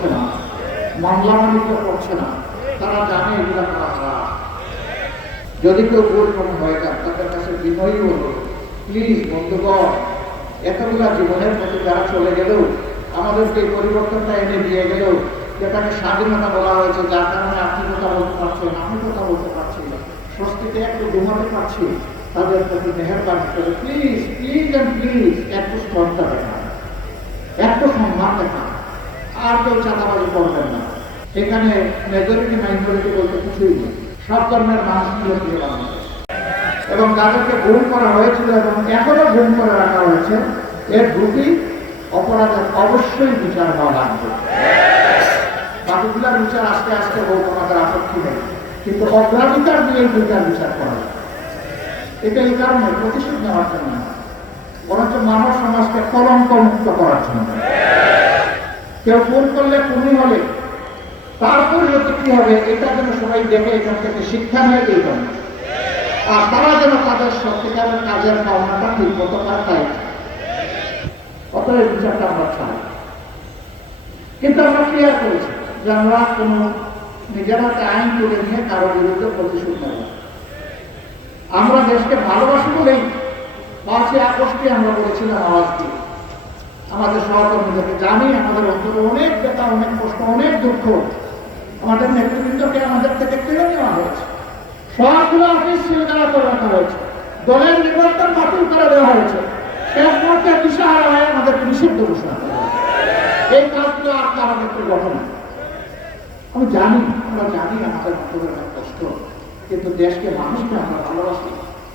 করছে না, মামলা মানিজ্য করছে না, তারা জানে এগুলা করা খারাপ। যদি কেউ ভুল কোনো হয়ে যান, তাদের কাছে বিনয়ী হলো, প্লিজ বন্ধুগণ, এতগুলা জীবনের প্রতি যারা চলে গেলেও আমাদেরকে এই পরিবর্তনটা এনে দিয়ে গেলেও, যেটাকে স্বাধীনতা বলা হয়েছে, যার কারণে আপনি কথা বলতে পারছেন, আমি কথা বলতে পারছি না, স্বস্তিতে একটু ঘুমাতে পারছি, তাদের প্রতি মেহেরবানি করে প্লিজ প্লিজ অ্যান্ড প্লিজ একটু শ্রদ্ধা দেখান, একটু সম্মান দেখান। আর কেউ চাঁদাবাজি করবেন না। এখানে মেজরিটি মাইনরিটি বলতে কিছুই নেই, সব ধর্মের মানুষগুলো দিয়ে বানানো এবং যাদেরকে গুম করা হয়েছিল এবং এখনো গুম করে রাখা হয়েছে, এর দুটি অপরাধের অবশ্যই বিচার হওয়া লাগবে। বাকিগুলার বিচার আস্তে আস্তে হোক, আমাদের আপত্তি নেই, কিন্তু অগ্রাধিকার দিয়ে দুইটার বিচার করা যায়। এটা এই কারণে প্রতিশোধ নেওয়ার জন্য, বরঞ্চ মানব সমাজকে কলঙ্ক মুক্ত করার জন্য। কেউ খুন করলে, খুনি হলে তার পরিবর্তে কি হবে, এটা যেন সবাই দেখে, এখান থেকে শিক্ষা নিয়ে এই জন্য, আর তারা যেন তাদের সত্যিকারের কাজের পাওনাটা ঠিক মতো পায়, তাই অতএব বিচারটা আমরা চাই। কিন্তু আমরা ক্লিয়ার করেছি যে আমরা কোনো নিজের হাতে আইন তুলে নিয়ে কারো বিরুদ্ধে প্রতিশোধ নেব। আমরা দেশকে ভালোবাসি বলেই 5ই আগস্টে আমরা বলেছিলাম আওয়াজ দিয়ে আমাদের সহকর্মীদেরকে, জানি আমাদের অন্তরে অনেক ব্যথা, অনেক কষ্ট, অনেক দুঃখ, আমাদের নেতৃবৃন্দকে আমাদের থেকে কেড়ে নেওয়া হয়েছে, সবগুলো অফিস সিলগালা করে রাখা হয়েছে, দলের নিবন্ধন বাতিল করে দেওয়া হয়েছে, শেষ মুহূর্তে দিশাহারা হয়ে আমাদেরকে নিষিদ্ধ ঘোষণা করা হয়েছে। এই কাজগুলো আর কারো ক্ষেত্রে ঘটনা। আমি জানি, আমরা জানি আমাদের অন্তরের অনেক কষ্ট, কিন্তু দেশকে, মানুষকে আমরা ভালোবাসি।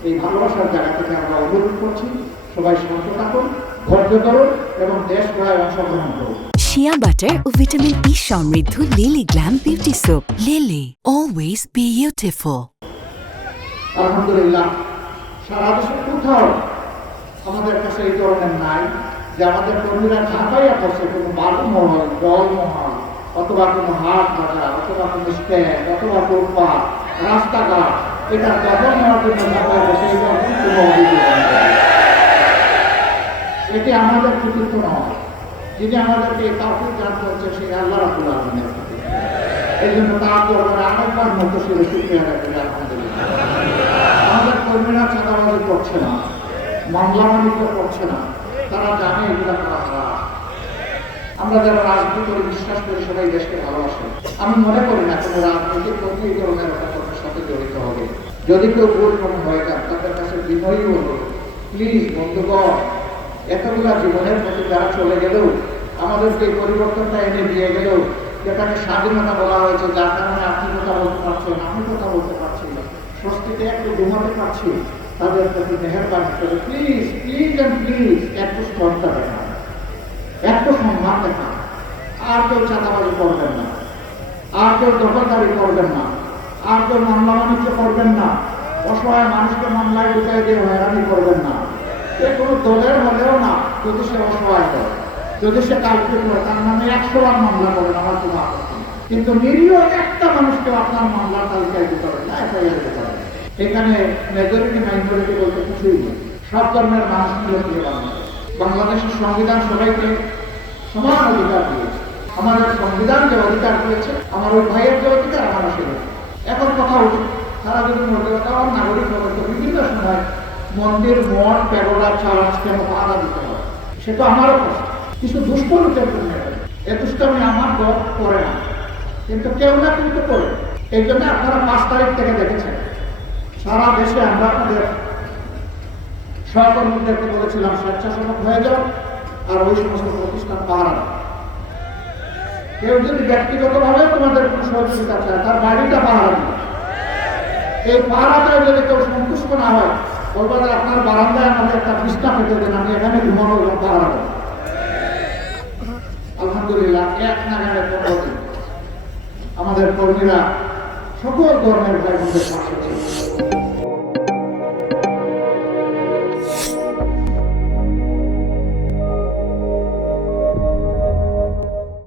এই ভালোবাসার জায়গা থেকে আমরা অনুরোধ করছি, সবাই শান্ত থাকুন, ধৈর্য ধরুন এবং দেশ গড়ায় অংশগ্রহণ করুন। শিয়া বাটার ও ভিটামিন ই সমৃদ্ধ lily glam beauty soap. Lily, always beautiful. আলহামদুলিল্লাহ, সারা দেশে কোথাও আমাদের কাছে এই ধরনের নাই যে আমাদের কর্মীরা ঝাঁপাইয়া করছে কোনো বালুমহল, জলমহল, অথবা কোনো হাট বাজার, অথবা কোনো স্ট্যান্ড, অথবা ফুটপাথ, রাস্তাঘাট, এটা দখল নেওয়ার জন্য ঝাঁপাইয়া করছে, এই রকম কোনো অভিযোগ নেই। এটি আমাদের কৃতিত্ব নয়, যিনি আমাদেরকে এই তৌফিক দান করেছেন সেই আল্লাহ রাব্বুল আলামিনের কৃতিত্ব। এই জন্য তার দরবারে আরেকবার মুখশিরে শুকরিয়া রাখি, আলহামদুলিল্লাহ। আমাদের কর্মীরা চাঁদাবাজি করছে না, মামলা মানিজ্য করছে না, তারা জানে এগুলা করা খারাপ। আমরা যারা রাজনীতি করে বিশ্বাস করি, সবাই দেশকে ভালোবাসে, আমি মনে করি না কোনো রাজনৈতিক কর্মী এই ধরনের ঘটনার সাথে জড়িত হবে। যদি কেউ ভুল কোনো হয়ে যান, তাদের কাছে বিনয়ী হলো, প্লিজ বন্ধুগণ, এতগুলা জীবনের প্রতি যারা চলে গেলেও আমাদেরকে এই পরিবর্তনটা এনে দিয়ে গেলেও, যেটাকে স্বাধীনতা বলা হয়েছে, যার কারণে আপনি কথা বলতে পারছেন, আমি কথা বলতে পারছি না, স্বস্তিতে একটু ঘুমাতে পারছি, তাদের প্রতি মেহেরবানি করে প্লিজ প্লিজ অ্যান্ড প্লিজ একটু শ্রদ্ধা দেখান, একটু সম্মান দেখান। আর কেউ চাঁদাবাজি করবেন না, আর কেউ দখলদারি করবেন না, আর কেউ মামলা বাণিজ্য করবেন না, অসহায় মানুষকে মামলায় ঢুকাই দিয়ে হয়রানি করবেন না। এ কোনো দলের হলেও না, যদি সে অসহায় হয়, যদি সে কালকে করে তার নামে 100 বার মামলা করেন, আমার কোনো আপত্তি নেই, কিন্তু নিরীহ একটা মানুষকে আপনার মামলার তালিকায় দিতে হবে না, এফআইআর দিতে হবে। এখানে মেজরিটি মাইনরিটি বলতে কিছুই নেই, সব ধর্মের মানুষগুলো দিয়ে বানানো। বাংলাদেশের সংবিধান সবাইকে সমান অধিকার দিয়েছে, আমাদের সংবিধান যে অধিকার দিয়েছে, আমার ওই ভাইয়ের যে অধিকার, আমার সে এখন কথা উঠে তারা যদি মর্যাদা নাগরিক হবে, তো বিভিন্ন সময় মন্দির, মঠ, প্যাগোডা, চার্চ কেন বাধা দিতে হবে, সে তো আমারও কথা। কিছু দুষ্ট লোকের জন্য এ দুষ্টামি আমার দল করে না, কিন্তু কেউ না কিন্তু করে। এই জন্য আপনারা 5 তারিখ থেকে দেখেছেন সারা দেশে আমরা আপনাদের সহকর্মীদেরকে বলেছিলাম স্বেচ্ছাসেবক হয়ে যাও আর ওই সমস্ত প্রতিষ্ঠান পাহারা দাও। কেউ যদি ব্যক্তিগতভাবে তোমাদের কোনো সহযোগিতা চায়, তার বাড়িটা পাহারা দিবে। এই পাহারাটায় যদি কেউ সন্তুষ্ট না হয়, বলবো যে আপনার বারান্দায় আমাদের একটা বিছনা পেতে দেন, আমি এখানে ঘুমাবো এবং পাহারা দেবো। আলহামদুলিল্লাহ, 1 নাগারে 15 দিন আমাদের কর্মীরা সকল ধর্মের ভাই বোনদের পাশে ছিল।